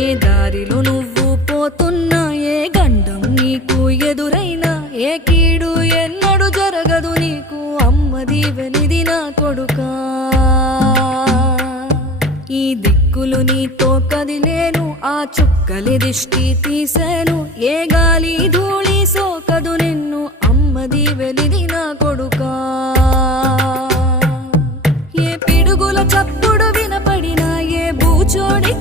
ఏ దారిలో నువ్వు పోతున్నా, ఏ గండం నీకు ఎదురైనా, ఏ కీడు ఎన్నడు జరగదు నీకు, అమ్మ దీవెనిది నా కొడుకా. ఈ దిక్కులు నీతో కదిలేను, ఆ చుక్కలి దిష్టి తీసేను, ఏ గాలి ధూళి సోకదు నిన్ను, అమ్మ దీవెనిది నా కొడుకా. ఏ పిడుగుల చప్పుడు వినపడినా, ఏ బూచోడి